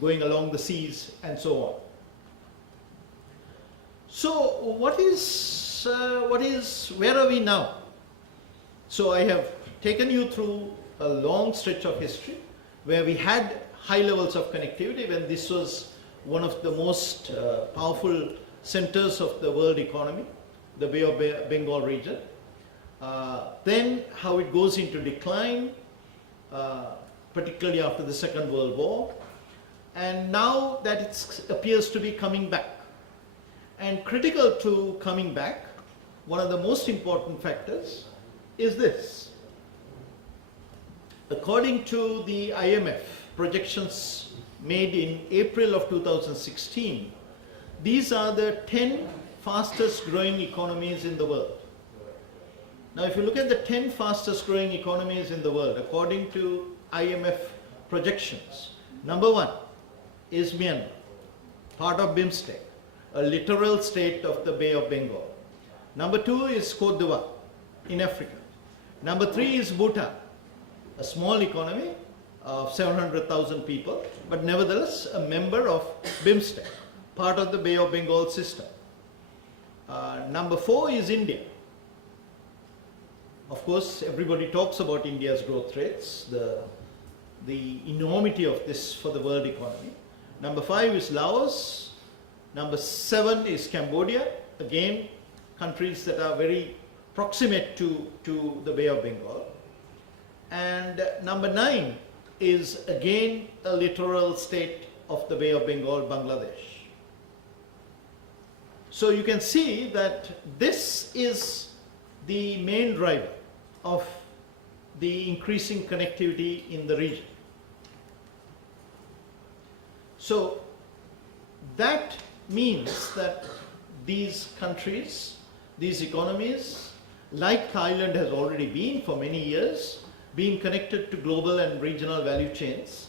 going along the seas and so on. So where are we now? So I have taken you through a long stretch of history where we had high levels of connectivity when this was one of the most powerful centers of the world economy, the Bay of Bengal region. Then how it goes into decline, particularly after the Second World War, and now that it appears to be coming back. And critical to coming back, one of the most important factors is this. According to the IMF projections made in April of 2016, these are the 10 fastest growing economies in the world. Now if you look at the 10 fastest growing economies in the world, according to IMF projections, number 1 is Myanmar, part of BIMSTEC, a littoral state of the Bay of Bengal. Number 2 is Côte d'Ivoire in Africa. Number 3 is Bhutan, a small economy of 700,000 people, but nevertheless a member of BIMSTEC, part of the Bay of Bengal system. Number 4 is India. Of course, everybody talks about India's growth rates, the enormity of this for the world economy. Number 5 is Laos. Number 7 is Cambodia. Again, countries that are very proximate to the Bay of Bengal. And number 9 is again a littoral state of the Bay of Bengal, Bangladesh. So you can see that this is the main driver of the increasing connectivity in the region. So that means that these countries, these economies, like Thailand has already been for many years, being connected to global and regional value chains.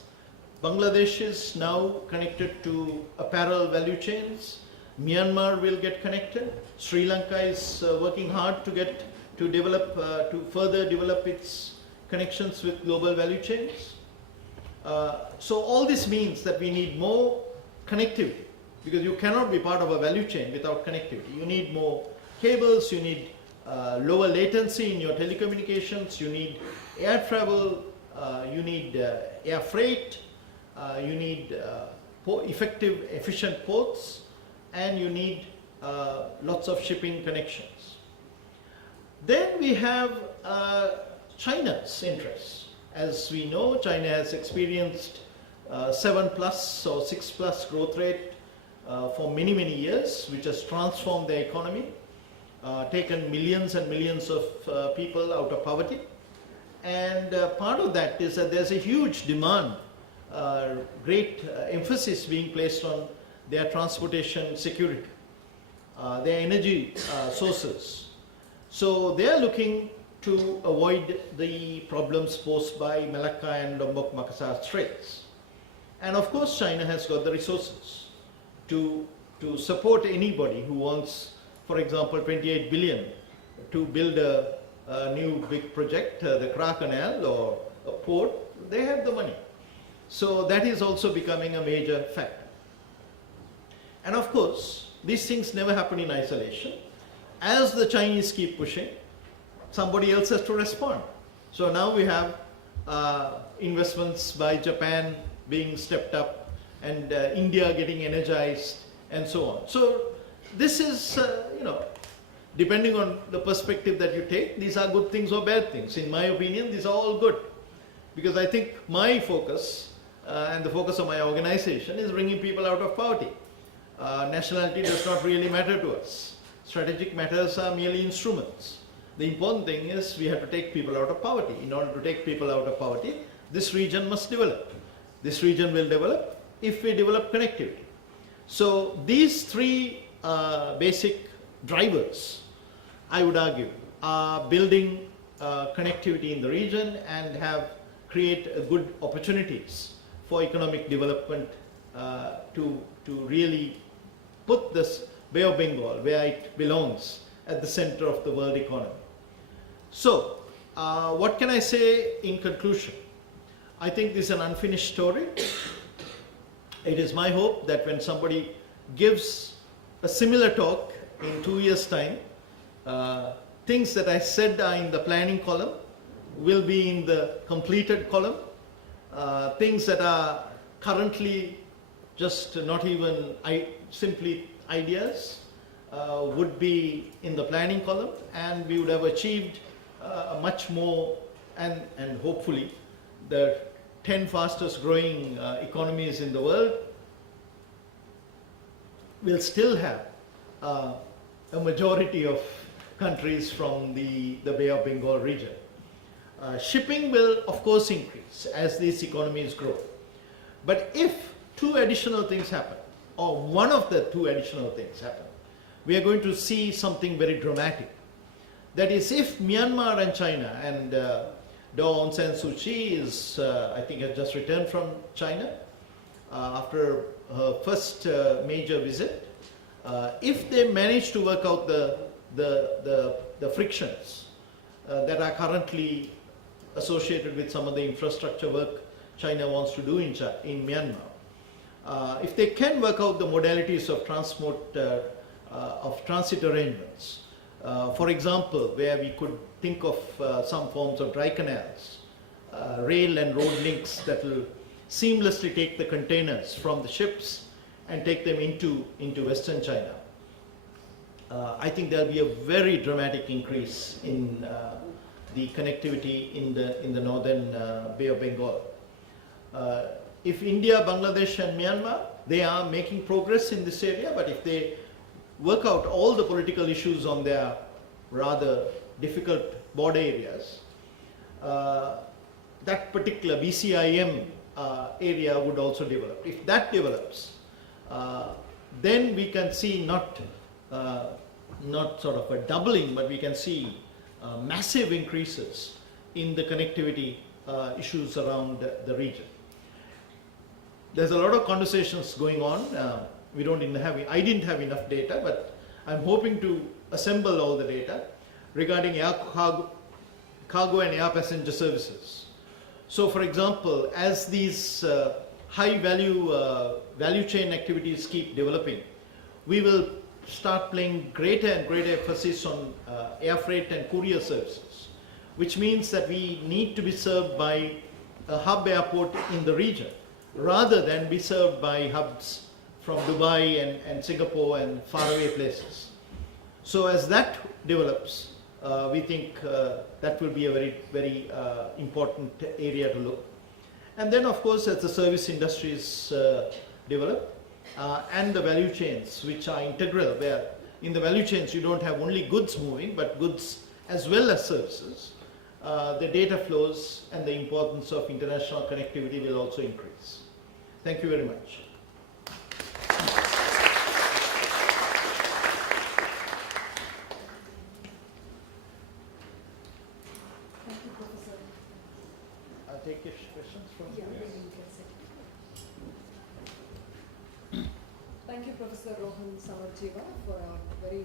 Bangladesh is now connected to apparel value chains. Myanmar will get connected. Sri Lanka is working hard to further develop its connections with global value chains. So all this means that we need more connectivity, because you cannot be part of a value chain without connectivity. You need more cables, you need lower latency in your telecommunications, you need air travel, you need air freight, you need effective, efficient ports, and you need lots of shipping connections. Then we have China's interests. As we know, China has experienced 7+ or 6+ growth rate for many, many years, which has transformed their economy, taken millions and millions of people out of poverty. And part of that is that there's a huge demand, great emphasis being placed on their transportation security, their energy sources. So they are looking to avoid the problems posed by Malacca and Lombok Makassar Straits. And of course China has got the resources to support anybody who wants, for example, 28 billion to build a new big project, the Kra Canal or a port. They have the money. So that is also becoming a major factor. And of course, these things never happen in isolation. As the Chinese keep pushing, somebody else has to respond. So now we have investments by Japan being stepped up, and India getting energized, and so on. So this is, depending on the perspective that you take, these are good things or bad things. In my opinion, these are all good. Because I think my focus and the focus of my organization is bringing people out of poverty. Nationality does not really matter to us. Strategic matters are merely instruments. The important thing is we have to take people out of poverty. In order to take people out of poverty, this region must develop. This region will develop if we develop connectivity. So these three basic drivers, I would argue, are building connectivity in the region and create good opportunities for economic development to really put this Bay of Bengal where it belongs, at the center of the world economy. So, what can I say in conclusion? I think this is an unfinished story. It is my hope that when somebody gives a similar talk in 2 years' time, things that I said are in the planning column will be in the completed column. Things that are currently just not even simply ideas would be in the planning column, and we would have achieved much more, and hopefully the 10 fastest growing economies in the world will still have a majority of countries from the Bay of Bengal region. Shipping will of course increase as these economies grow. But if two additional things happen, or one of the two additional things happen, we are going to see something very dramatic. That is, if Myanmar and China, and Daw Aung San Suu Kyi is, I think, has just returned from China after her first major visit. If they manage to work out the frictions that are currently associated with some of the infrastructure work China wants to do in Myanmar, if they can work out the modalities of transit arrangements, for example, where we could think of some forms of dry canals, rail and road links that will seamlessly take the containers from the ships and take them into Western China. I think there will be a very dramatic increase in the connectivity in the northern Bay of Bengal. If India, Bangladesh and Myanmar, they are making progress in this area, but if they work out all the political issues on their rather difficult border areas, that particular BCIM area would also develop. If that develops, then we can see not sort of a doubling, but we can see massive increases in the connectivity issues around the region. There's a lot of conversations going on. I didn't have enough data, but I'm hoping to assemble all the data regarding air cargo and air passenger services. So, for example, as these high value chain activities keep developing, we will start playing greater and greater emphasis on air freight and courier services, which means that we need to be served by a hub airport in the region rather than be served by hubs from Dubai and Singapore and faraway places. So as that develops, we think that will be a very, very important area to look. And then of course, as the service industries develop, and the value chains, which are integral, where in the value chains you don't have only goods moving, but goods as well as services, the data flows and the importance of international connectivity will also increase. Thank you very much. Thank you, Professor. I'll take questions from Yeah, thank you, Professor Rohan Samarajiva, for a very